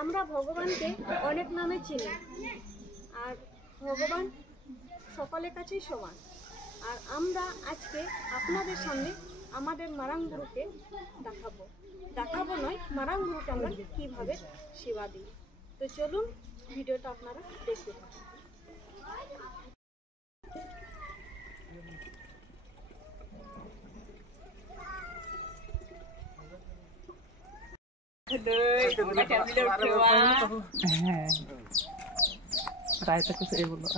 আমরা ভগবানকে অনেক নামে চিনি, আর ভগবান সকলের কাছেই সমান। আর আমরা আজকে আপনাদের সামনে আমাদের মারাং গুরুকে দেখাবো নয়, মারাং গুরুকে আমরা কীভাবে সেবা দিই। তো চলুন ভিডিওটা আপনারা দেখতে থাকুন। रायता कुछ ये बोलो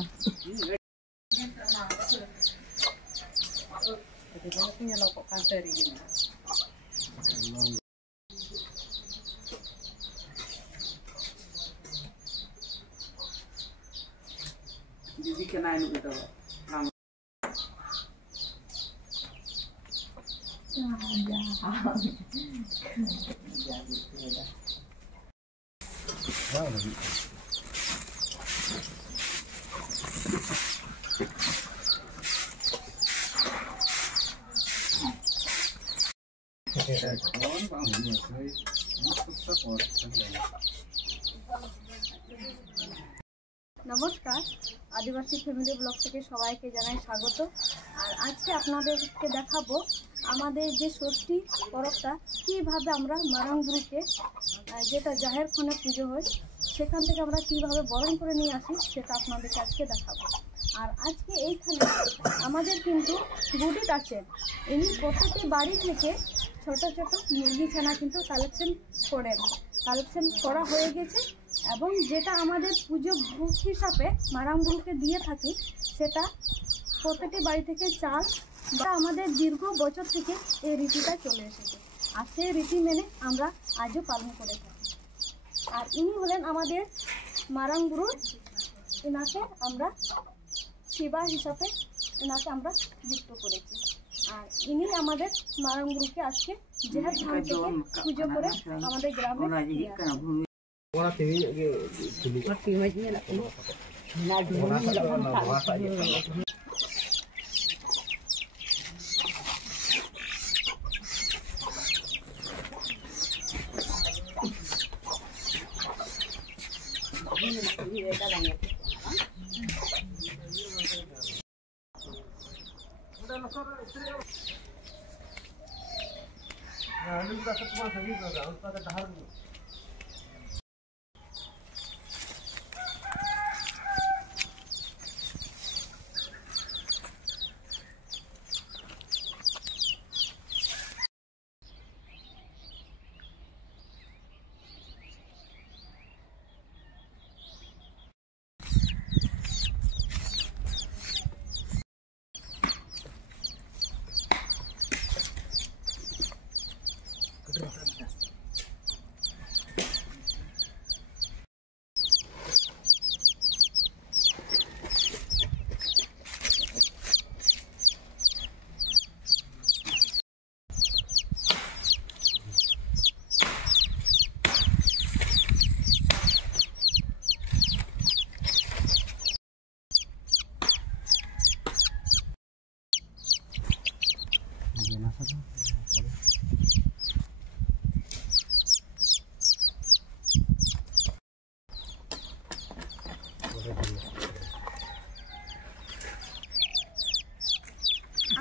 दीदी के नाम बताओ নমস্কার, আদিবাসী ফ্যামিলি ব্লগ থেকে সবাইকে জানাই স্বাগত। আর আজকে আপনাদেরকে দেখাবো আমাদের যে ষষ্ঠী পরবটা কীভাবে আমরা মারাং গুরুকে, যেটা জাহের খানে পুজো হয়, সেখান থেকে আমরা কীভাবে বরণ করে নিয়ে আসি সেটা আপনাদেরকে আজকে দেখাবো। আর আজকে এইখানে আমাদের কিন্তু গুডিট আছেন, ইনি প্রত্যেকটি বাড়ি থেকে ছোট ছোট মুরগি ছানা কিন্তু কালেকশন করা হয়ে গেছে, এবং যেটা আমাদের পুজো ভোগ হিসাবে মারাং গুরুকে দিয়ে থাকি, সেটা প্রত্যেকটি বাড়ি থেকে চাল বা আমাদের দীর্ঘ বছর থেকে এই রীতিটা চলে এসেছে। আর সেই রীতি মেনে আমরা আজও পালন করে থাকি। আর ইনি হলেন আমাদের মারাং গুরু, এনাকে আমরা সেবা হিসাবে এনাকে আমরা যুক্ত করেছি। আর ইনি আমাদের মারাং গুরুকে আজকে জেহার ধাম থেকে পুজো করে আমাদের গ্রামে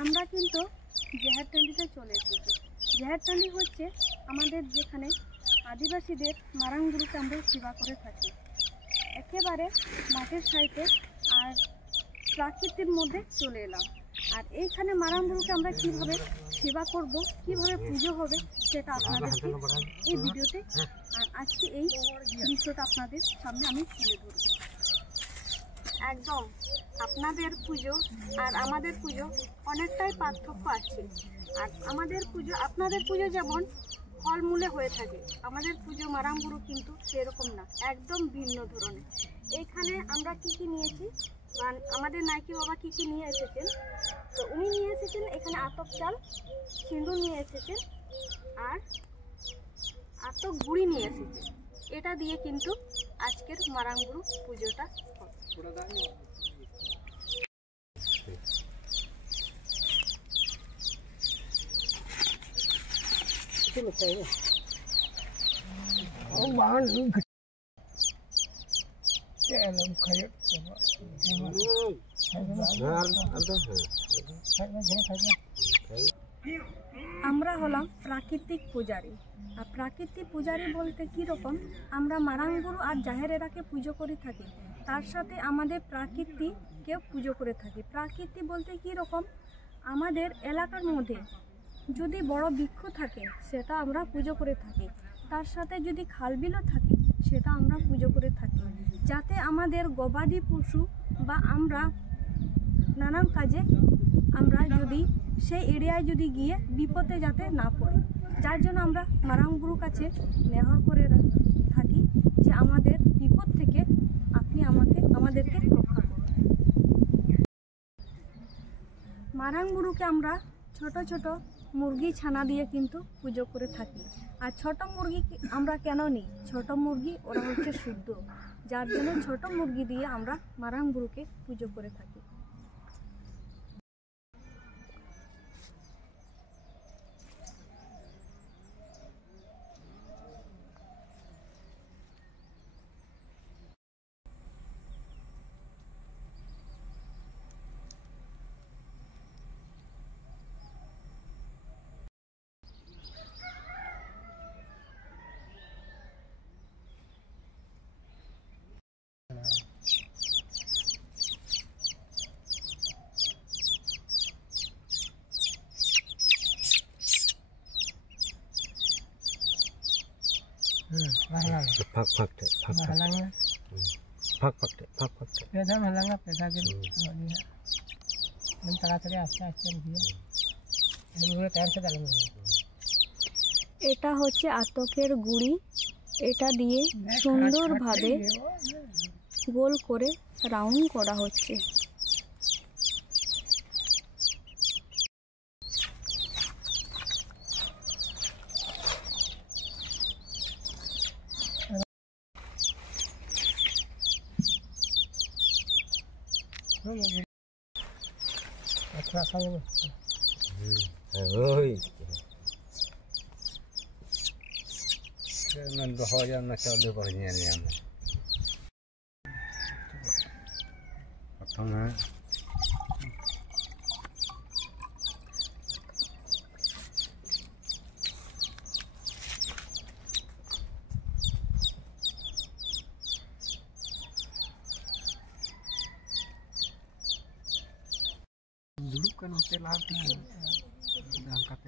আমরা কিন্তু জেহারটান্ডিতে চলে এসেছি। জেহারটান্ডি হচ্ছে আমাদের যেখানে আদিবাসীদের মারাং গুরুকে আমরা সেবা করে থাকি, একেবারে মাঠের সাইডে আর প্রাকৃতির মধ্যে চলে এলাম। আর এইখানে মারাং গুরুকে আমরা কীভাবে সেবা করব, কীভাবে পুজো হবে, সেটা আপনাদেরকে এই ভিডিওতে আর আজকে এই দৃশ্যটা আপনাদের সামনে আমি তুলে ধরব। একদম আপনাদের পুজো আর আমাদের পুজো অনেকটাই পার্থক্য আছে। আর আমাদের পুজো, আপনাদের পুজো যেমন ফলমূলে হয়ে থাকে, আমাদের পুজো মারাং গুরু কিন্তু সেরকম না, একদম ভিন্ন ধরনের। এইখানে আমরা কি নিয়েছি, আমাদের নায়কি বাবা কি নিয়ে এসেছেন, তো উনি নিয়ে এসেছেন এখানে আতপ চাল, সিঁদুর নিয়ে এসেছেন, আর আতপ গুড়ি নিয়ে এসেছেন। এটা দিয়ে কিন্তু আজকের মারাং গুরু পুজোটা হবে। আমরা হলাম প্রাকৃতিক পূজারী। আর প্রাকৃতিক পূজারী বলতে কীরকম, আমরা মারাংগুরু আর জাহেরেরাকে পুজো করে থাকি, তার সাথে আমাদের প্রাকৃতিককেও পুজো করে থাকি। প্রাকৃতিক বলতে কীরকম, আমাদের এলাকার মধ্যে যদি বড় বৃক্ষ থাকে সেটা আমরা পুজো করে থাকি, তার সাথে যদি খালবিলও থাকে সেটা আমরা পুজো করে থাকি, যাতে আমাদের গবাদি পশু বা আমরা নানান কাজে আমরা যদি সেই এরিয়ায় যদি গিয়ে বিপদে যাতে না পড়ি, যার জন্য আমরা মারাংগুরুর কাছে নেহর করে থাকি যে আমাদের বিপদ থেকে আপনি আমাদেরকে রক্ষা করুন। মারাংগুরুকে আমরা ছোট ছোট মুরগি ছানা দিয়ে কিন্তু পুজো করে থাকি। আর ছোট মুরগি আমরা কেন নিই, ছোট মুরগি ওরা হচ্ছে শুদ্ধ, যার জন্য ছোট মুরগি দিয়ে আমরা মারাংগুরুকে পুজো করে থাকি। এটা হচ্ছে আতকের গুঁড়ি, এটা দিয়ে সুন্দরভাবে গোল করে রাউন্ড করা হচ্ছে। duduk kan hotel apa udah angkat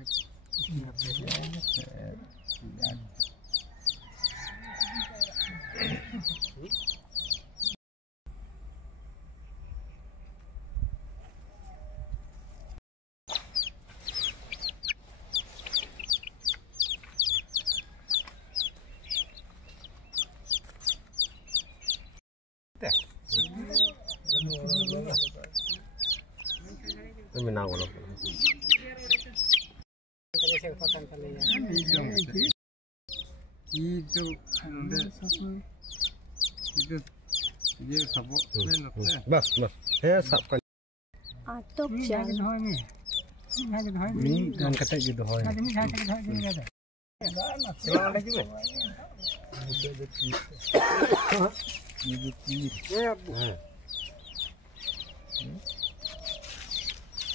menang loh. Bas, saya sapkan. Atok jang. Ini kan kata gitu hoy.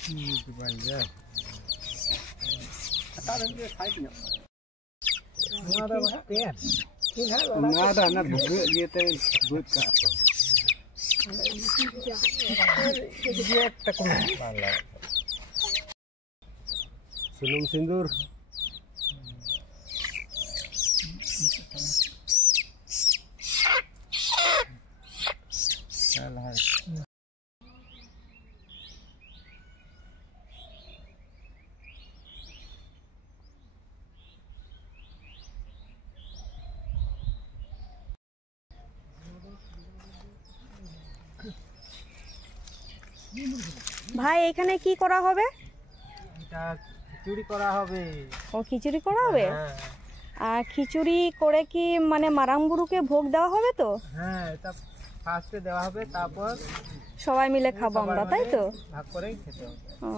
Itu banyak. Ada anak buku gitu buat apa? Dia tekun pala. Sulung sindur. Salah. ভাই এখানে কি করা হবে? এটা খিচুড়ি করা হবে। ও খিচুড়ি করা হবে? হ্যাঁ। আর খিচুড়ি করে কি মানে মারাংগুরুকে ভোগ দেওয়া হবে তো? হ্যাঁ, এটা ফার্স্টে দেওয়া হবে, তারপর সবাই মিলে খাবো আমরা, তাই তো? ভাগ করে খেতে হবে। ও